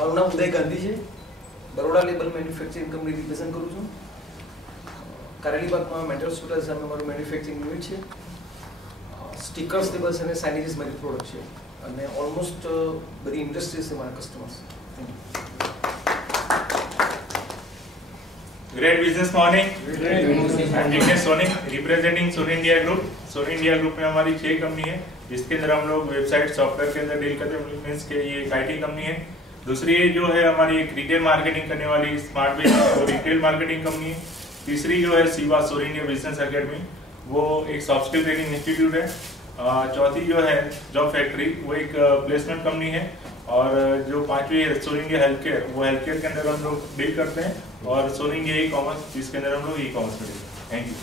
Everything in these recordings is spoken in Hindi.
મારું નામ ઉદય ગાંધી છે. Baroda label manufacturing company represent કરું છું. કારેલીબાગમાં મેટલ હોસ્પિટલ સામે મારું મેન્યુફેક્ચરિંગ યુનિટ છે. સ્ટીકર્સ લેબલ્સ અને સાઇનેજીસ મારી પ્રોડક્ટ છે અને ઓલમોસ્ટ બધી ઇન્ડસ્ટ્રીઝ છે મારા customers. Great business morning. I'm Jignesh Soni, representing Soni India group. Soni India group में हमारी 6 कंपनी है, जिसके अंदर हम लोग वेबसाइट सॉफ्टवेयर के अंदर डील करते हैं. मीन्स के ये एक आईटी कंपनी है. दूसरी जो है हमारी एक रिटेल मार्केटिंग करने वाली स्मार्ट बिज और रिटेल मार्केटिंग कंपनी है. तीसरी जो है Siva Soni India business academy, वो एक सॉफ्ट स्किल ट्रेनिंग इंस्टीट्यूट है. चौथी जो है जॉब फैक्ट्री, वो एक प्लेसमेंट कंपनी है. और जो पांचवी है सोनी इंडिया हेल्थ केयर, वो हेल्थ केयर के अंदर हम लोग डील करते हैं. और सोनी इंडिया ई कॉमर्स, जिसके अंदर हम लोग ई कॉमर्स में डील करते हैं. Thank you.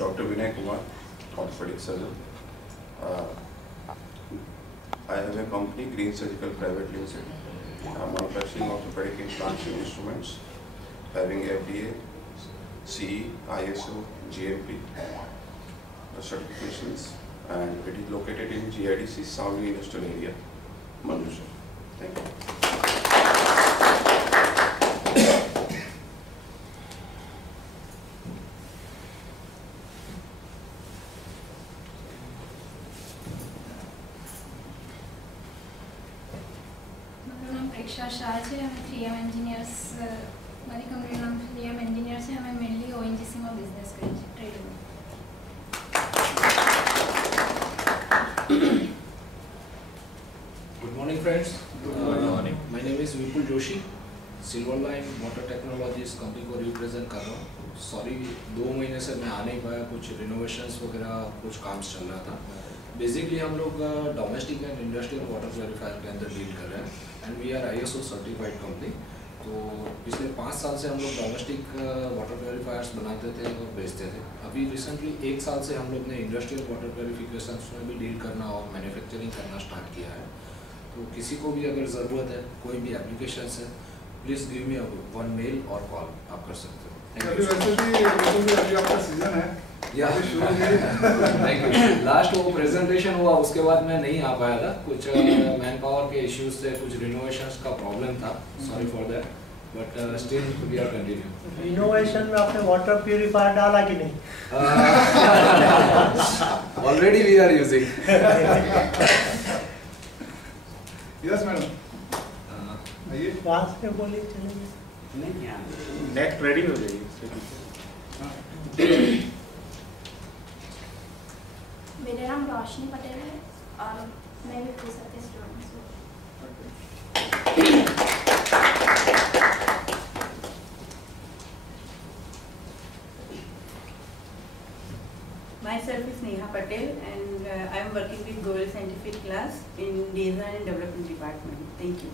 Dr. Vinay Kumar, orthopedic surgeon. I have a company, Green Surgical Private Limited. Manufacturing orthopedic implants and instruments, having FDA, CE, ISO, GMP certifications, and it is located in GIDC Savli Industrial Area, Mandusha. Thank you. Shah છે અમે 3M એન્જિનિયર્સ મારી કંપનીનું નામ 3M એન્જિનિયર છે. અમે મેનલી ઓએનજીસીમાં બિઝનેસ કરીએ છીએ trading. Good morning friends. Good morning. My name is Vipul Joshi, Silverline Motor Technologies company को रिप्रेजेंट कर रहा हूँ. सॉरी 2 महीने से मैं आ नहीं पाया, कुछ रिनोवेशंस वगैरह कुछ काम चल रहा था. बेसिकली हम लोग domestic and industrial water purifier के अंदर डील कर रहे हैं and we are ISO certified company. तो पिछले 5 साल से हम लोग डोमेस्टिक वाटर प्योरीफायर्स बनाते थे और बेचते थे. अभी रिसेंटली 1 साल से हम लोग ने इंडस्ट्रियल वाटर प्योरीफिकेशन में भी डील करना और मैन्युफैक्चरिंग करना स्टार्ट किया है. तो किसी को भी अगर ज़रूरत है, कोई भी एप्लीकेशन है, प्लीज़ गिव मी 1 मेल और कॉल आप कर सकते हो. अभी आपका सीजन है. Thank you. लास्ट वो प्रेजेंटेशन हुआ, उसके बाद मैं नहीं आ पाया था. कुछ मैन पावर के इश्यूज से, कुछ रिनोवेशंस का प्रॉब्लम था. Sorry for that, but still we are continue. Renovation में आपने वाटर प्यूरिफायर डाला कि नहीं? Already we are using. Yes madam. आइए. वहाँ से बोलिए चलेंगे. नेक्स्ट रेडी हो जाइए. मेरा नाम रोशनी पटेल है और मैं भी पूछ सकती स्टूडेंट्स हूँ. Myself is Neha Patel and I am working with Goel Scientific Class in Design and Development Department. Thank you.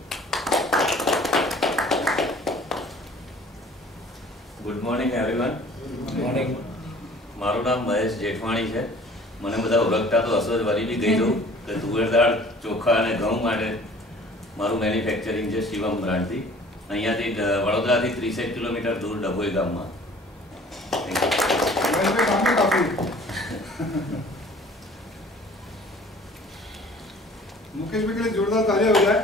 Good morning everyone. Good morning. મારું નામ મહેશ જેઠવાણી છે. મને બધા ઓળખતા તો હશો જ. વરી બી કહી દઉં કે તુવેર દાળ, ચોખા અને ઘઉં માટે મારું મેન્યુફેક્ચરિંગ છે શિવમ બ્રાન્ડથી. અહીંયાથી વડોદરાથી 30 કિલોમીટર દૂર ડભોઈ ગામમાં. मुकेश भाई के लिए जोरदार तालियां हो जाए.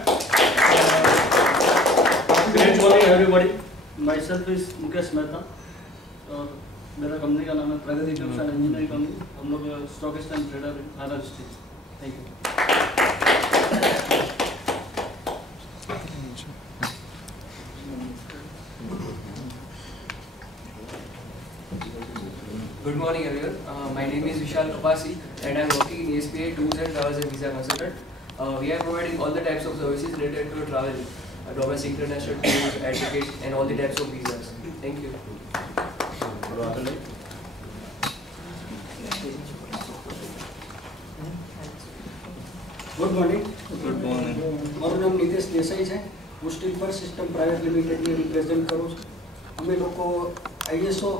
Great morning everybody. Myself is Mukesh Mehta और मेरा कंपनी का नाम है प्रगति ट्यूब्स एंड इंजीनियरिंग कंपनी. हम लोग stockist and trader in Anand street. Thank you. Good morning everyone. My name is Vishal Kapasi and I am working in SPI Tours and Travels and Visa Consultant. We are providing all the types of services related to travel, domestic, international tours, air tickets and all the types of visas. Thank you. Good morning. Good morning. મારું નામ નિતેશ દેસાઈ છે. હું સ્ટીલપર સિસ્ટમ પ્રાઇવેટ લિમિટેડને રિપ્રેઝેન્ટ કરું છું. અમે લોકો ISO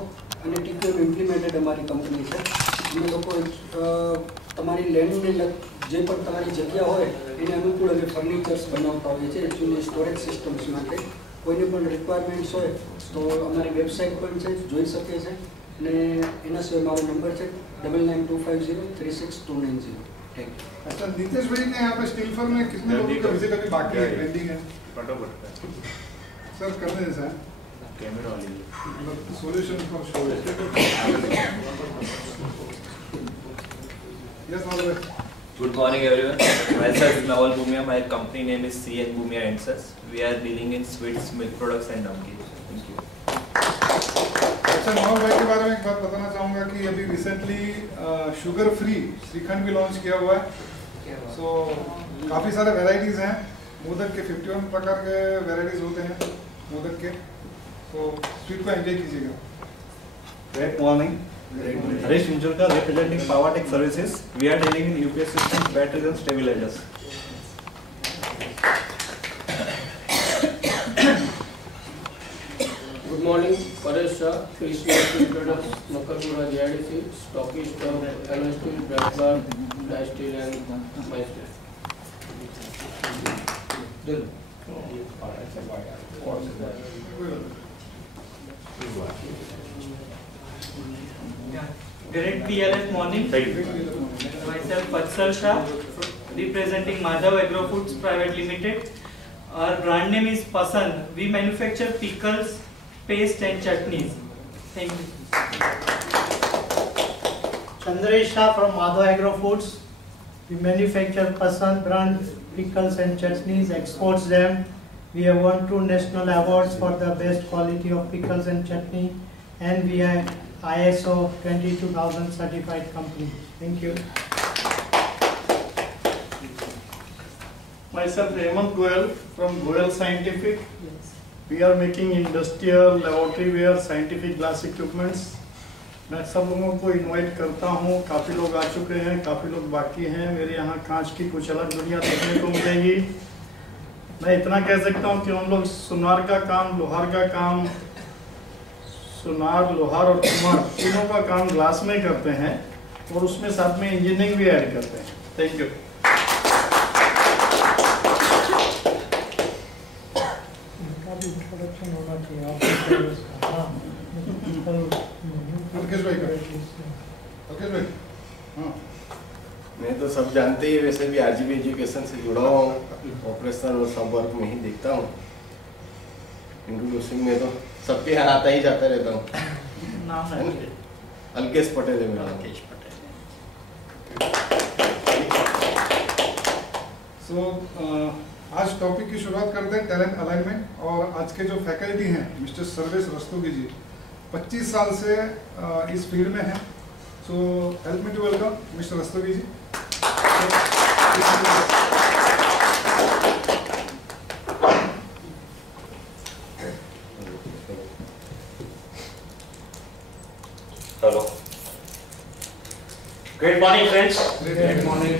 અને TQM ઇમ્પ્લિમેન્ટેડ અમારી કંપની છે. અમે લોકો તમારી લેન્ડને જે પણ તમારી જગ્યા હોય એને અનુકૂળ અમે ફર્નિચર્સ બનાવતા હોઈએ છીએ. એકચ્યુઅલી સ્ટોરેજ સિસ્ટમ્સ માટે કોઈને પણ રિક્વાયરમેન્ટ્સ હોય તો અમારી વેબસાઇટ પણ છે, જોઈ શકે છે. અને એના સિવાય મારો નંબર છે 9925036290. Thank you. अच्छा नीतीश भाई ने यहाँ पे स्टील फर्म में कितने लोगों का विजिट अभी बाकी है, पेंडिंग है? सर करने जैसा है कैमरा वाली सॉल्यूशन फॉर शो. यस मालूम. Good morning everyone. Myself is Naval Bumia. My company name is CN Bumia and Sons. We are dealing in sweets, milk products and namkeens. Thank you. अच्छा नवाब भाई के बारे में एक बात बताना चाहूँगा कि अभी रिसेंटली शुगर फ्री श्रीखंड भी लॉन्च किया हुआ है. सो काफ़ी सारे वैरायटीज़ हैं. मोदक के 51 प्रकार के वैरायटीज़ होते हैं मोदक के. तो स्वीट को एंजॉय कीजिएगा. Great morning. Harish Injulkar representing Powertech Services. We are dealing in UPS systems, batteries and stabilizers. Good morning, Paresh Shah, Krishna Traders, Makarpura JIDC, stockist of Alloy Steel, Bradbar, Dye Steel and MySteel. Great PLS morning. Myself Vatsal Shah, representing Madhav Agro Foods Private Limited. Our brand name is Pasand. We manufacture pickles, paste and chutneys. Thank you. Chandresh Shah from Madhav Agro Foods. We manufacture Pasand brand pickles and chutneys, exports them. We have won 2 national awards for the best quality of pickles and chutney, and we are ISO 22000 certified company. Thank you. Myself Hemant Goyal from Goyal Scientific. Yes. We are making industrial, laboratory wear, scientific glass equipments. मैं सब लोगों को इनवाइट करता हूँ. काफ़ी लोग आ चुके हैं, काफ़ी लोग बाकी हैं. मेरे यहाँ कांच की कुछ अलग दुनिया देखने को मिलेगी. मैं इतना कह सकता हूँ कि हम लोग सुनार का काम, लोहार का काम, सुनार, लोहार और कुम्हार तीनों का काम ग्लास में करते हैं और उसमें साथ में इंजीनियरिंग भी ऐड करते हैं. Thank you. इनका भी इंट्रोडक्शन होना चाहिए. अंकित भाई हाँ. मैं तो सब जानते ही, वैसे भी आरजीबी एजुकेशन से जुड़ा हूँ, ऑपरेशन और सब वर्क में ही देखता हूँ. इंट्रोड्यूसिंग में तो सबके यहाँ आता ही जाता रहता हूँ. अलकेश पटेल है मेरा. अलकेश पटेल. सो आज टॉपिक की शुरुआत करते हैं टैलेंट अलाइनमेंट. और आज के जो फैकल्टी हैं मिस्टर सर्वेश रस्तोगी जी 25 साल से इस फील्ड में हैं. So help me to welcome Mister Rastogi ji. Hello. Great morning, friends. Great morning.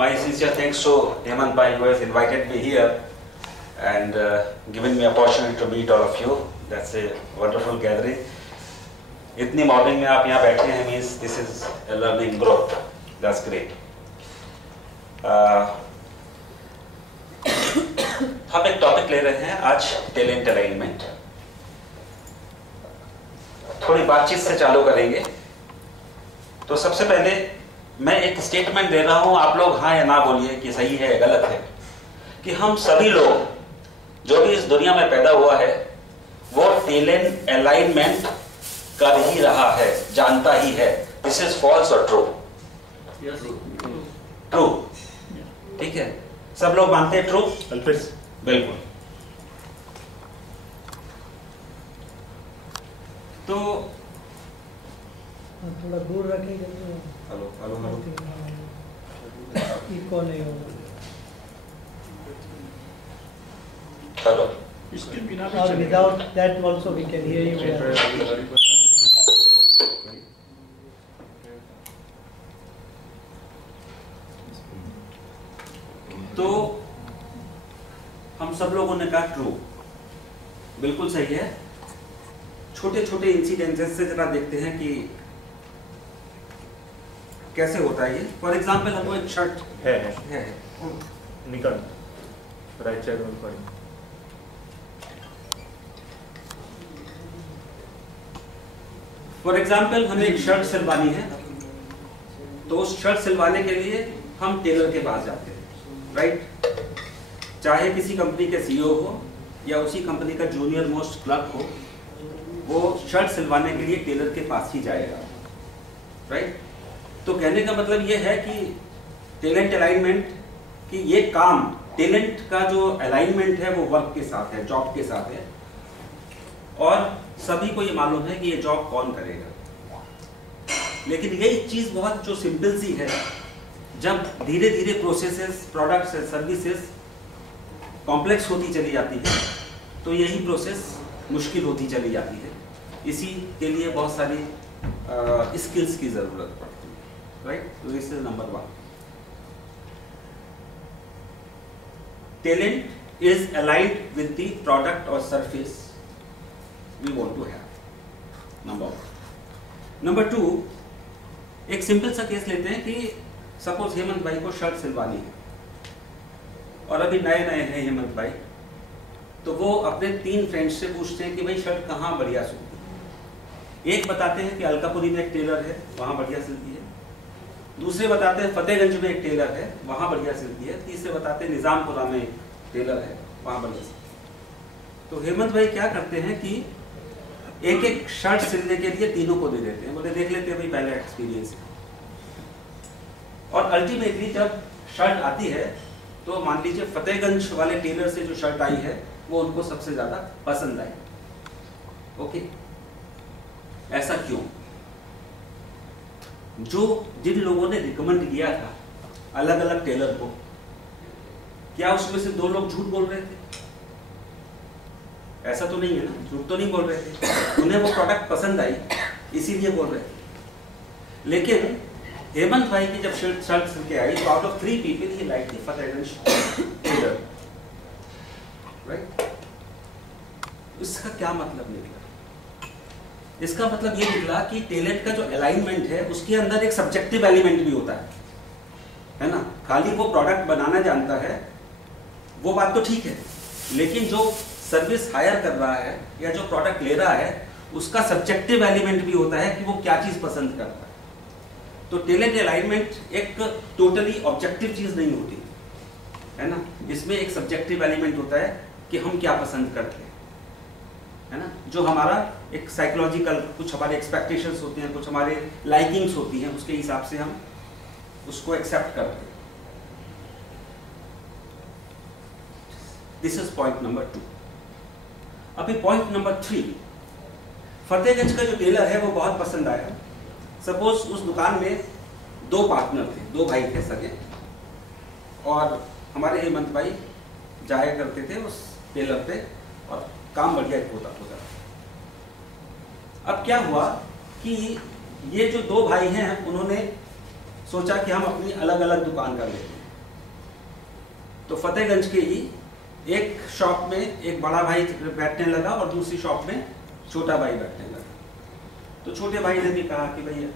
My sincere thanks to Hemant Bhai who has invited me here and given me opportunity to meet all of you. That's a wonderful gathering. इतनी मॉर्निंग में आप यहाँ बैठे हैं means this is a learning growth. That's great. हम एक टॉपिक ले रहे हैं आज, टैलेंट अलाइनमेंट. थोड़ी बातचीत से चालू करेंगे. तो सबसे पहले मैं एक स्टेटमेंट दे रहा हूं, आप लोग हाँ या ना बोलिए कि सही है या गलत है, कि हम सभी लोग जो भी इस दुनिया में पैदा हुआ है वो टैलेंट अलाइनमेंट कर ही रहा है, जानता ही है. दिस इज फॉल्स और ट्रू? ट्रू. ठीक है, सब लोग मानते हैं ट्रू? बिल्कुल. तो थोड़ा दूर रखेंगे. Hello hello hello. इको नहीं होगा. Hello. Or without that also we can hear you. तो हम सब लोगों ने कहा ट्रू, बिल्कुल सही है. छोटे छोटे इंसिडेंसेस से जरा देखते हैं कि कैसे होता है ये. फॉर एग्जाम्पल हमको एक शर्ट है निकल राइट साइड में पड़ी. फॉर एग्जाम्पल हमें एक शर्ट सिलवानी है, तो उस शर्ट सिलवाने के लिए हम टेलर के पास जाते हैं, राइट? चाहे किसी कंपनी के सीईओ हो या उसी कंपनी का जूनियर मोस्ट क्लर्क हो, वो शर्ट सिलवाने के लिए टेलर के पास ही जाएगा, राइट? तो कहने का मतलब ये है कि टैलेंट अलाइनमेंट, कि ये काम, टैलेंट का जो अलाइनमेंट है वो वर्क के साथ है, जॉब के साथ है, और सभी को ये मालूम है कि ये जॉब कौन करेगा। लेकिन यही चीज बहुत जो सिंपल सी है, जब धीरे धीरे प्रोसेसेस, प्रोडक्ट्स, सर्विसेज कॉम्प्लेक्स होती चली जाती है, तो यही प्रोसेस मुश्किल होती चली जाती है। इसी के लिए बहुत सारी स्किल्स की जरूरत पड़ती है, राइट? तो this is number 1. Talent is aligned with the product or service we want to have. Number 1. Number 2, एक सिंपल सा केस लेते हैं कि सपोज हेमंत भाई को शर्ट सिलवानी है, और अभी नए नए हैं हेमंत भाई, तो वो अपने 3 फ्रेंड्स से पूछते हैं कि भाई शर्ट कहाँ बढ़िया सिलती है। एक बताते हैं कि अलकापुरी में एक टेलर है, वहाँ बढ़िया सिलती है। दूसरे बताते हैं फतेहगंज में एक टेलर है, वहाँ बढ़िया सिलती है। तीसरे बताते हैं निजामपुरा में एक टेलर है, वहाँ बढ़िया सिलती है। तो हेमंत भाई क्या करते हैं कि एक एक शर्ट सिलने के लिए तीनों को दे देते हैं, बोले देख लेते हैं भाई पहले एक्सपीरियंस है। और अल्टीमेटली जब शर्ट आती है तो मान लीजिए फतेहगंज वाले टेलर से जो शर्ट आई है वो उनको सबसे ज्यादा पसंद आई। ओके, ऐसा क्यों? जिन लोगों ने रिकमेंड किया था अलग अलग टेलर को, क्या उसमें से 2 लोग झूठ बोल रहे थे? ऐसा तो नहीं है ना, झूठ तो नहीं बोल रहे थे, उन्हें वो प्रोडक्ट पसंद आई इसीलिए बोल रहे थे। लेकिन हेमंत भाई की जब शर्ट सिल के आई तो आउट ऑफ 3 पीपल ही like the Fatehganj tailor, right? इसका क्या मतलब निकला? इसका मतलब ये निकला कि टैलेंट का जो अलाइनमेंट है उसके अंदर एक सब्जेक्टिव एलिमेंट भी होता है ना? खाली वो प्रोडक्ट बनाना जानता है वो बात तो ठीक है, लेकिन जो सर्विस हायर कर रहा है या जो प्रोडक्ट ले रहा है उसका सब्जेक्टिव एलिमेंट भी होता है कि वो क्या चीज पसंद करता है। तो टैलेंट अलाइनमेंट एक टोटली ऑब्जेक्टिव चीज नहीं होती है ना, इसमें एक सब्जेक्टिव एलिमेंट होता है कि हम क्या पसंद करते हैं, है ना? जो हमारा एक साइकोलॉजिकल, कुछ हमारे एक्सपेक्टेशंस होते हैं, कुछ हमारे लाइकिंग्स होती हैं, उसके हिसाब से हम उसको एक्सेप्ट करते हैं। This is point number 2। अभी पॉइंट नंबर 3, फतेहगंज का जो टेलर है वो बहुत पसंद आया। सपोज उस दुकान में 2 पार्टनर थे, 2 भाई थे सगे, और हमारे हेमंत भाई जाया करते थे उस टेलर पे और काम बढ़िया होता होता। अब क्या हुआ कि ये जो 2 भाई हैं उन्होंने सोचा कि हम अपनी अलग अलग दुकान कर लेते हैं। तो फतेहगंज के ही एक शॉप में एक बड़ा भाई बैठने लगा और दूसरी शॉप में छोटा भाई बैठने लगा। तो छोटे भाई ने भी कहा कि भैया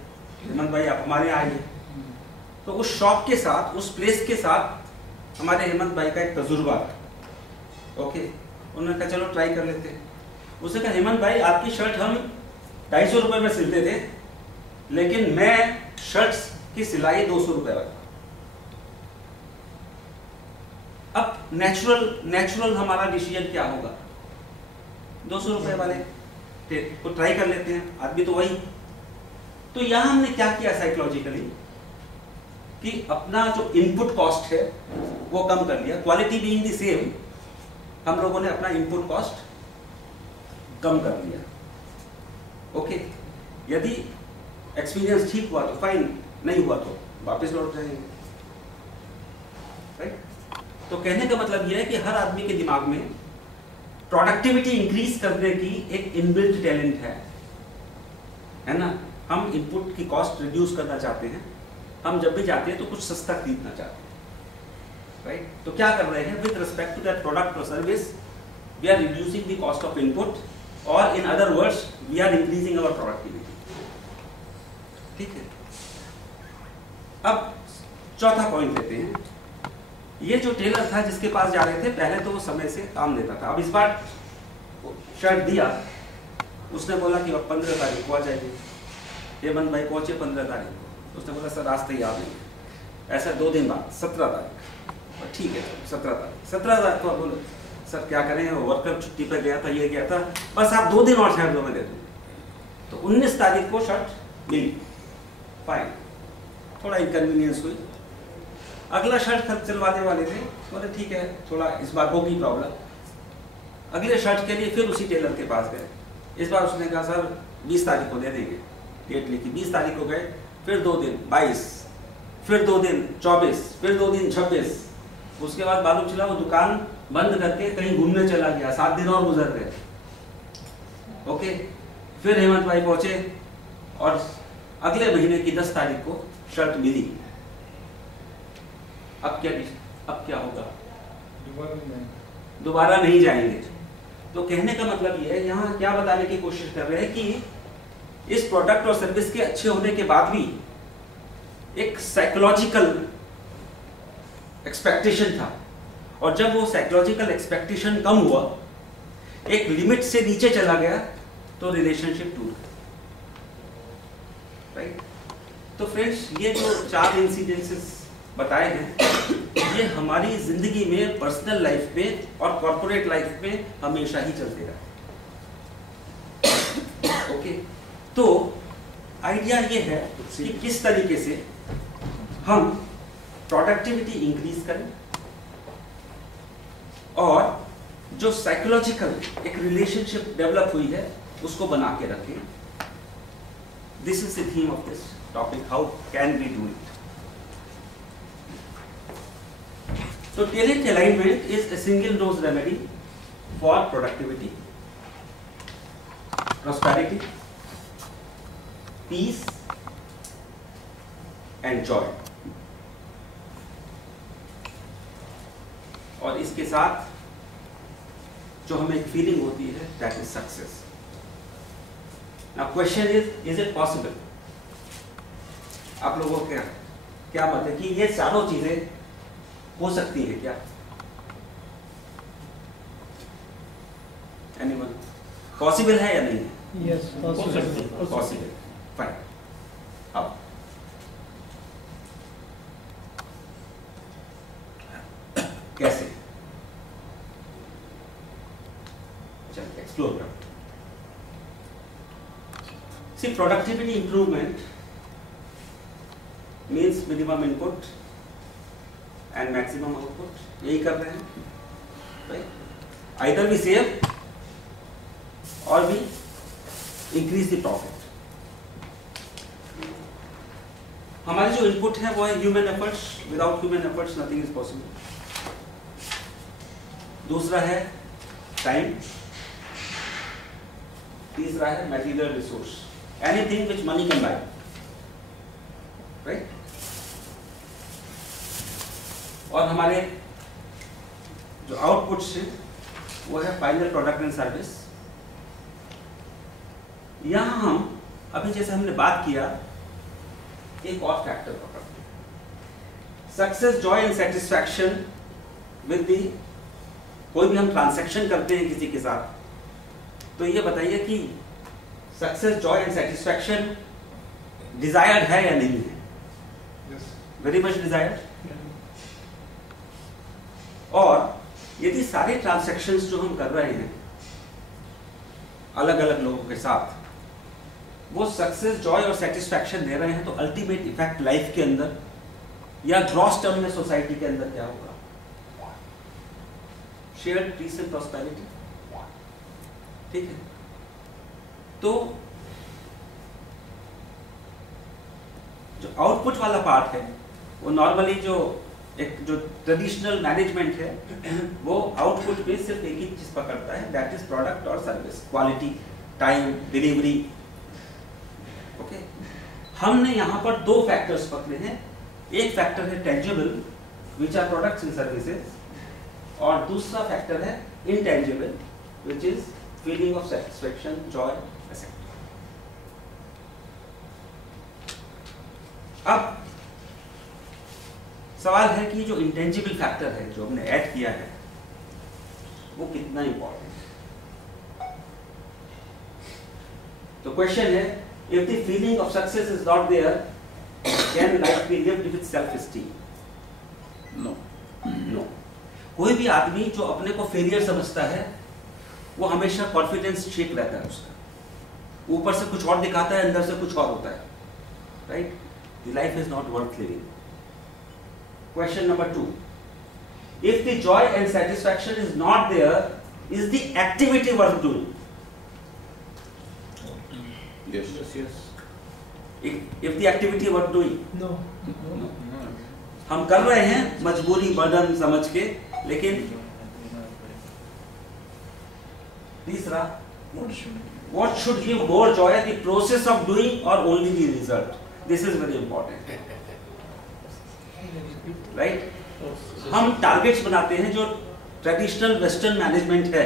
हेमंत भाई आप हमारे यहाँ आइए। तो उस शॉप के साथ, उस प्लेस के साथ हमारे हेमंत भाई का एक तजुर्बा था। ओके, उन्होंने कहा चलो ट्राई कर लेते हैं। उसने कहा हेमंत भाई आपकी शर्ट हम 250 रुपये में सिलते थे, लेकिन मैं शर्ट्स की सिलाई 200 रुपये रखा। अब नेचुरल हमारा डिसीजन क्या होगा? 200 रुपये वाले को ट्राई कर लेते हैं, आदमी तो वही। तो यहां हमने क्या किया साइकोलॉजिकली कि अपना जो इनपुट कॉस्ट है वो कम कर लिया। क्वालिटी बीइंग द सेम, हम लोगों ने अपना इनपुट कॉस्ट कम कर लिया। ओके, यदि एक्सपीरियंस ठीक हुआ तो फाइन, नहीं हुआ तो वापस लौट जाएंगे, राइट? तो कहने का मतलब यह है कि हर आदमी के दिमाग में प्रोडक्टिविटी इंक्रीज करने की एक इनबिल्ट टैलेंट है ना? हम इनपुट की कॉस्ट रिड्यूस करना चाहते हैं, हम जब भी जाते हैं तो कुछ सस्ता खरीदना चाहते हैं, राइट? तो क्या कर रहे हैं? With respect to that product और service we are reducing the cost of input, और in other words we are increasing our productivity. ठीक है, अब चौथा पॉइंट लेते हैं। ये जो टेलर था जिसके पास जा रहे थे, पहले तो वो समय से काम लेता था। अब इस बार शर्ट दिया, उसने बोला कि अब 15 तारीख को आ जाएगी। हेमंत भाई पहुंचे 15 तारीख को, उसने बोला सर आज तैयार नहीं है। ऐसा 2 दिन बाद 17 तारीख, और ठीक है 17 तारीख को बोलो सर क्या करें, वर्कर छुट्टी पर गया था, ये गया था, बस आप 2 दिन और ठहर दो मैं दे दूँ। तो 19 तारीख को शर्ट मिली, फाइन, थोड़ा इनकन्वीनियंस हुई। अगला शर्ट चलवाने वाले थे, बोले ठीक है थोड़ा इस बार होगी प्रॉब्लम। अगले शर्ट के लिए फिर उसी टेलर के पास गए, इस बार उसने कहा सर 20 तारीख को दे देंगे, डेट लिखी 20 तारीख को गए, फिर 2 दिन 22, फिर 2 दिन 24, फिर 2 दिन 26। उसके बाद मालूम चला वो दुकान बंद करके कहीं घूमने चला गया, 7 दिन और गुजर गए। ओके, फिर हेमंत भाई पहुंचे और अगले महीने की 10 तारीख को शर्ट मिली। अब क्या होगा, दोबारा नहीं जाएंगे। तो कहने का मतलब ये है, यहाँ क्या बताने की कोशिश कर रहे हैं कि इस प्रोडक्ट और सर्विस के अच्छे होने के बाद भी एक साइकोलॉजिकल एक्सपेक्टेशन था, और जब वो साइकोलॉजिकल एक्सपेक्टेशन कम हुआ, एक लिमिट से नीचे चला गया, तो रिलेशनशिप टूट गया। राइट? तो फ्रेंड्स, ये जो 4 इंसिडेंसेस बताए हैं, ये हमारी जिंदगी में, पर्सनल लाइफ में और कॉर्पोरेट लाइफ में हमेशा ही चलते रहे। ओके, तो आइडिया ये है कि किस तरीके से हम प्रोडक्टिविटी इंक्रीज करें और जो साइकोलॉजिकल एक रिलेशनशिप डेवलप हुई है उसको बना के रखें। This is the theme of this topic, how can we do it. So talent alignment is a single dose remedy for productivity, prosperity, peace and joy. और इसके साथ जो हमें एक फीलिंग होती है, that is success. Now question is it possible? आप लोगों का क्या मत है कि ये चारों चीजें हो सकती है क्या? एनीवन? पॉसिबल है या नहीं है? Yes, possible. Possible, fine. अब कैसे? चलिए एक्सप्लोर करते हैं। See, productivity improvement means minimum input and maximum output, यही कर रहे हैं, right? Either we save or we increase the profit. हमारी जो इनपुट है वो है human efforts, without human efforts nothing is possible. दूसरा है टाइम, तीसरा है material resource, anything which money can buy, right? और हमारे जो आउटपुट्स हैं वो है फाइनल प्रोडक्ट एंड सर्विस। यहां हम अभी जैसे हमने बात किया, एक और फैक्टर पकड़ते हैं, success, Joy and satisfaction with the. कोई भी हम ट्रांजैक्शन करते हैं किसी के साथ, तो ये बताइए कि success, Joy and satisfaction desired है या नहीं है? Very much desired. और यदि सारे ट्रांजैक्शंस जो हम कर रहे हैं अलग अलग लोगों के साथ, वो सक्सेस, जॉय और सेटिस्फैक्शन दे रहे हैं, तो अल्टीमेट इफेक्ट लाइफ के अंदर या ग्रॉस टर्म में सोसाइटी के अंदर क्या होगा? Shared peace and prosperity. ठीक है, तो जो आउटपुट वाला पार्ट है वो नॉर्मली जो ट्रेडिशनल मैनेजमेंट है वो आउटपुट में सिर्फ एक ही चीज पकड़ता है, दैट इज प्रोडक्ट और service, quality, time, delivery. Okay, हमने यहाँ पर 2 फैक्टर्स पकड़े हैं। एक फैक्टर है tangible, which are products and services, और दूसरा फैक्टर है intangible, which is feeling of satisfaction, joy, accept. अब सवाल है कि जो इंटेंजिबल फैक्टर है जो हमने ऐड किया है वो कितना इंपॉर्टेंट है। तो क्वेश्चन है If the feeling of success is not there, can life be lived with self-esteem? No. No. कोई भी आदमी जो अपने को फेलियर समझता है वो हमेशा कॉन्फिडेंस शेक रहता है उसका, ऊपर से कुछ और दिखाता है, अंदर से कुछ और होता है, right? The life is not worth living. Question number 2, if the joy and satisfaction is not there, is the activity worth doing? Yes. Yes. If the activity worth doing? No. No. हम कर रहे हैं मजबूरी बर्डन समझ के, लेकिन तीसरा, what should give more joy, the process of doing or only the result? This is very important, right? हम टारगेट्स बनाते हैं, जो ट्रेडिशनल वेस्टर्न मैनेजमेंट है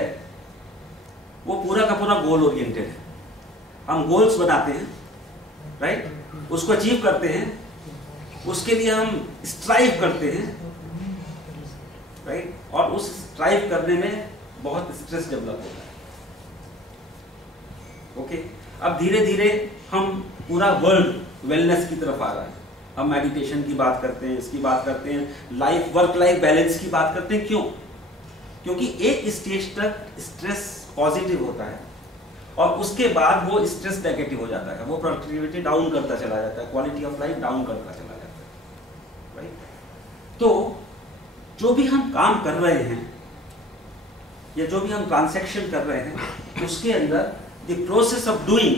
वो पूरा का पूरा गोल ओरिएंटेड है. हम गोल्स बनाते हैं, राइट? उसको अचीव करते हैं, उसके लिए हम स्ट्राइव करते हैं, राइट? और उस स्ट्राइव करने में बहुत स्ट्रेस डेवलप होता है. ओके, अब धीरे धीरे हम पूरा वर्ल्ड वेलनेस की तरफ आ रहा है. हम मेडिटेशन की बात करते हैं, इसकी बात करते हैं, लाइफ वर्क लाइफ बैलेंस की बात करते हैं. क्यों? क्योंकि एक स्टेज तक स्ट्रेस पॉजिटिव होता है और उसके बाद वो स्ट्रेस नेगेटिव हो जाता है, वो प्रोडक्टिविटी डाउन करता चला जाता है, क्वालिटी ऑफ लाइफ डाउन करता चला जाता है, राइट? तो जो भी हम काम कर रहे हैं या जो भी हम ट्रांजैक्शन कर रहे हैं, उसके अंदर the process of doing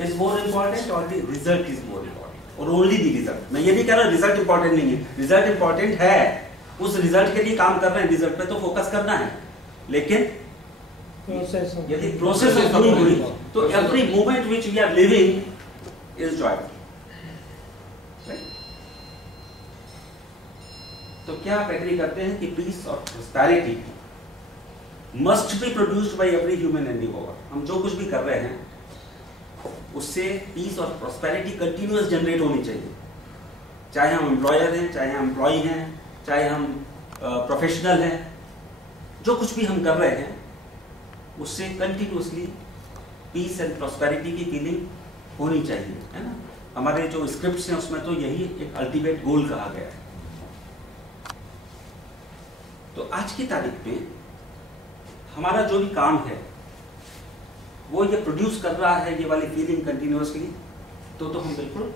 is more important और the result is more important, और ओनली द रिजल्ट. मैं ये नहीं कह रहा रिजल्ट इंपॉर्टेंट नहीं है, रिजल्ट इंपॉर्टेंट है, उस रिजल्ट के लिए काम कर रहे हैं, रिजल्ट पे तो फोकस करना है, लेकिन यदि प्रोसेस ऑफ डूइंग, तो every moment which we are living is joyful. तो क्या आप एग्री करते हैं कि पीस और prosperity must be produced by every human endeavour? हम जो कुछ भी कर रहे हैं उससे पीस और प्रॉस्पेरिटी कंटिन्यूअस जनरेट होनी चाहिए, चाहे हम एम्प्लॉयर हैं, चाहे हम एम्प्लॉय हैं, चाहे हम प्रोफेशनल हैं. जो कुछ भी हम कर रहे हैं उससे कंटिन्यूअसली पीस एंड प्रॉस्पेरिटी की फीलिंग होनी चाहिए, है ना? हमारे जो स्क्रिप्ट्स हैं उसमें तो यही एक अल्टीमेट गोल कहा गया है. तो आज की तारीख में हमारा जो भी काम है वो ये प्रोड्यूस कर रहा है ये वाली फीलिंग कंटिन्यूअसली, तो हम बिल्कुल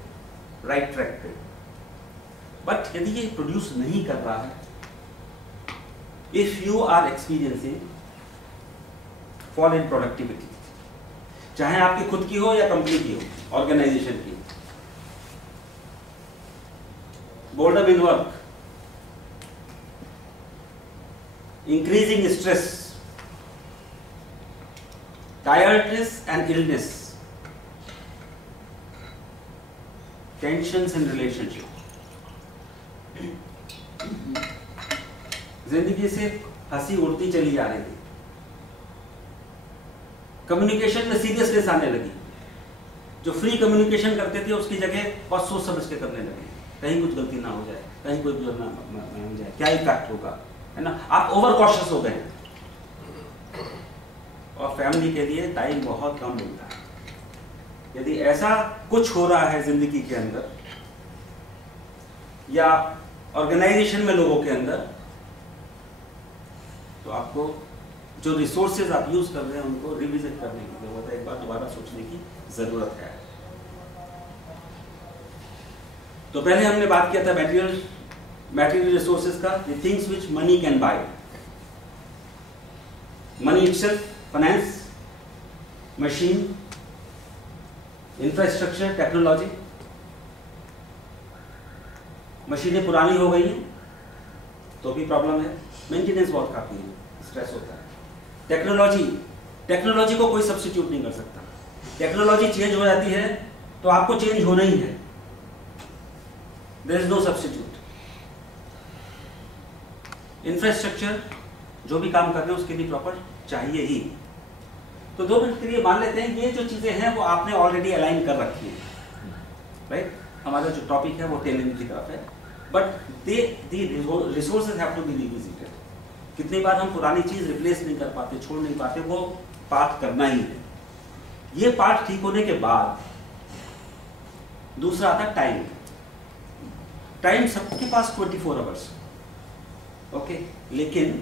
राइट ट्रैक पे. बट यदि ये प्रोड्यूस नहीं कर रहा है, if you are experiencing fall in productivity, चाहे आपकी खुद की हो या कंपनी की हो, ऑर्गेनाइजेशन की, boredom in work, increasing stress, tiredness and illness, tensions in relationship, जिंदगी से हंसी उड़ती चली जा रही है, कम्युनिकेशन में सीरियसनेस आने लगी, जो फ्री कम्युनिकेशन करते थे उसकी जगह बहुत सोच समझ के करने लगे, कहीं कुछ गलती ना हो जाए, कहीं कोई गुजरना ना हो जाए, क्या इफेक्ट होगा, है ना? आप ओवर कॉशियस हो गए और फैमिली के लिए टाइम बहुत कम मिलता है. यदि ऐसा कुछ हो रहा है जिंदगी के अंदर या ऑर्गेनाइजेशन में लोगों के अंदर, तो आपको जो रिसोर्सेज आप यूज कर रहे हैं उनको रिविजिट करने की जरूरत है, एक बार दोबारा सोचने की जरूरत है. तो पहले हमने बात किया था material resources का, the things which money can buy, money itself, finance, machine, infrastructure, technology. मशीनें पुरानी हो गई हैं तो भी प्रॉब्लम है, मेंटेनेंस बहुत काफी है, स्ट्रेस होता है. टेक्नोलॉजी को कोई सब्स्टिट्यूट नहीं कर सकता. टेक्नोलॉजी चेंज हो जाती है तो आपको चेंज होना ही है, there is no substitute. Infrastructure जो भी काम कर रहे हैं उसके लिए प्रॉपर चाहिए ही. तो 2 मिनट के लिए मान लेते हैं ये जो चीजें हैं वो आपने ऑलरेडी अलाइन कर रखी है, राइट? हमारा जो टॉपिक है वो टेलिंग की तरफ है, but the resources have to be revisited. कितनी बार हम पुरानी चीज रिप्लेस नहीं कर पाते, छोड़ नहीं पाते, वो बात करना ही है. ये पार्ट ठीक होने के बाद दूसरा आता टाइम। टाइम सबके पास 24 आवर्स, ओके, लेकिन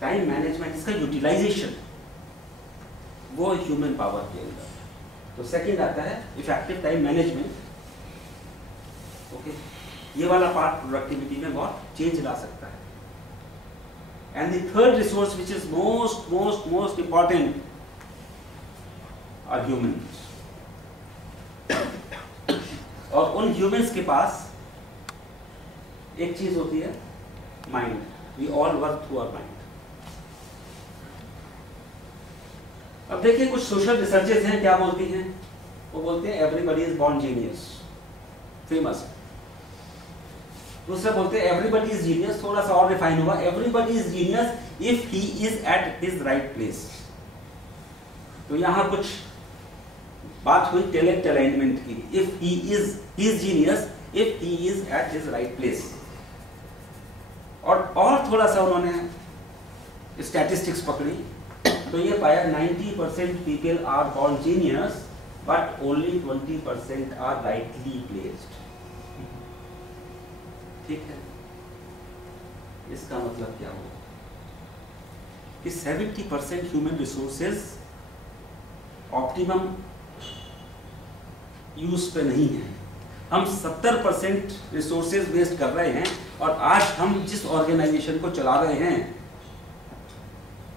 टाइम मैनेजमेंट, इसका यूटिलाइजेशन वो ह्यूमन पावर के अंदर। तो सेकंड आता है इफेक्टिव टाइम मैनेजमेंट, ओके, ये वाला पार्ट प्रोडक्टिविटी में बहुत चेंज ला सकता है। And the third resource which is most important are humans. और उन ह्यूमंस के पास एक चीज होती है, mind. We all work through our mind. अब देखिए कुछ सोशल रिसर्चेस हैं, क्या बोलती हैं? वो बोलते हैं everybody is born genius, famous. दूसरा बोलते हैं एवरीबॉडी इज जीनियस, थोड़ा सा और रिफाइन हुआ, everybody is genius if he is at his right place. तो यहां कुछ बात हुई टैलेंट अलाइनमेंट की। If he is genius if he is at his right place. और थोड़ा सा उन्होंने स्टैटिस्टिक्स पकड़ी, तो ये पाया 90% people are born genius but only 20% are rightly placed. ठीक है, इसका मतलब क्या हुआ कि 70% ह्यूमन रिसोर्सेज ऑप्टिमम यूज पे नहीं है। हम 70% रिसोर्सेज वेस्ट कर रहे हैं, और आज हम जिस ऑर्गेनाइजेशन को चला रहे हैं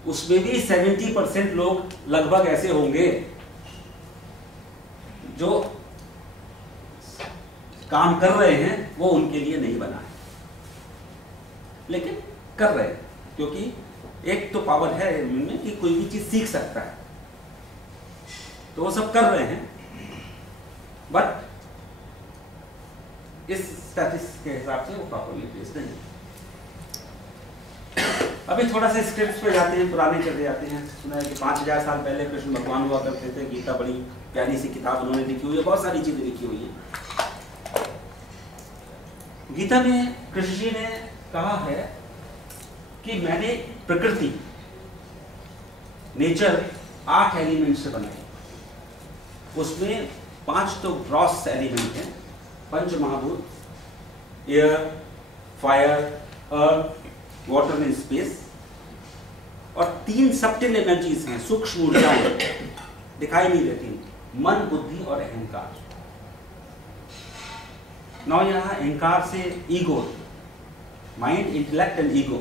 उसमें भी 70% लोग लगभग ऐसे होंगे जो काम कर रहे हैं वो उनके लिए नहीं बना है, लेकिन कर रहे हैं, क्योंकि एक तो पावर है इनमें कि कोई भी चीज सीख सकता है, तो वो सब कर रहे हैं। बट इस स्टैटिस्टिक्स के हिसाब से वो प्रॉपर्ली प्लेस्ड नहीं। अभी थोड़ा सा स्क्रिप्ट्स पे जाते हैं, पुराने चले जाते हैं। सुना है कि 5000 साल पहले कृष्ण भगवान हुआ करते थे। गीता बड़ी प्यारी सी किताब उन्होंने लिखी हुई है, बहुत सारी चीजें लिखी हुई है। गीता में कृष्ण जी ने कहा है कि मैंने प्रकृति, नेचर 8 एलिमेंट से बनाई। उसमें 5 तो ग्रॉस एलिमेंट हैं, पंच महाभूत, air, fire, earth, water and space, और 3 सब्टिल एनर्जीज हैं, सूक्ष्म ऊर्जाएं दिखाई नहीं देती, मन, बुद्धि और अहंकार। नौ यहां अहंकार से ego, mind, intellect and ego.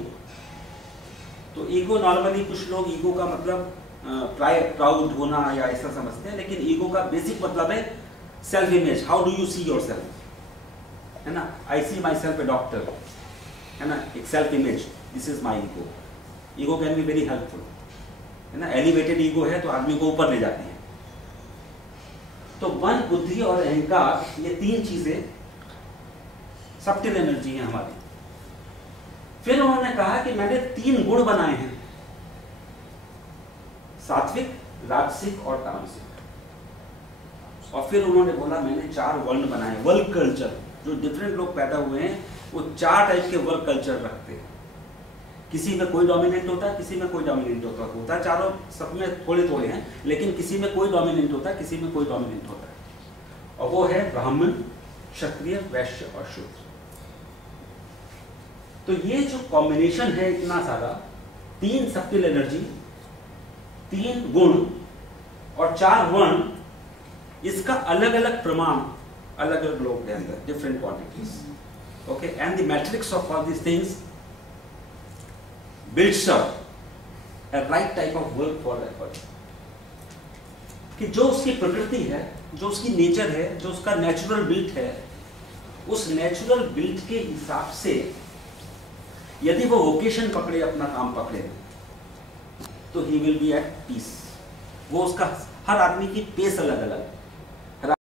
तो ईगो नॉर्मली कुछ लोग ईगो का मतलब प्राउड होना या ऐसा समझते हैं, लेकिन ईगो का बेसिक मतलब है self image. How do you see your self, है ना? आई सी माई सेल्फ ए डॉक्टर, है ना? एक self image, this is my ego. Ego can be very helpful, है ना? एलिवेटेड ईगो है तो आदमी को ऊपर ले जाती है। तो मन, बुद्धि और अहंकार, ये 3 चीजें सब्टिल एनर्जी है हमारी। फिर उन्होंने कहा कि मैंने 3 गुण बनाए हैं, सात्विक, राजसिक और तामसिक। और फिर उन्होंने बोला मैंने 4 वर्ण बनाए, वर्क कल्चर। जो डिफरेंट लोग पैदा हुए हैं वो 4 टाइप के वर्क कल्चर रखते हैं। किसी में कोई डोमिनेंट होता है, किसी में कोई डोमिनेंट होता है, चारों सब में थोड़े थोड़े हैं, लेकिन किसी में कोई डोमिनेंट होता है, किसी में कोई डोमिनेंट होता है। और वो है ब्राह्मण, क्षत्रिय, वैश्य और शूद्र। तो ये जो कॉम्बिनेशन है इतना सारा, 3 सब्टिल एनर्जी, 3 गुण और 4 वर्ण, इसका अलग अलग प्रमाण अलग अलग लोग के अंदर, different quantities, okay. And the matrix of all these things builds up a right type of work for that person. कि जो उसकी प्रकृति है, जो उसकी नेचर है, जो उसका नेचुरल बिल्ट है, उस नेचुरल बिल्ट के हिसाब से यदि वो वोकेशन पकड़े, अपना काम पकड़े, तो he will be at peace. वो उसका हर आदमी की पेस अलग अलग है।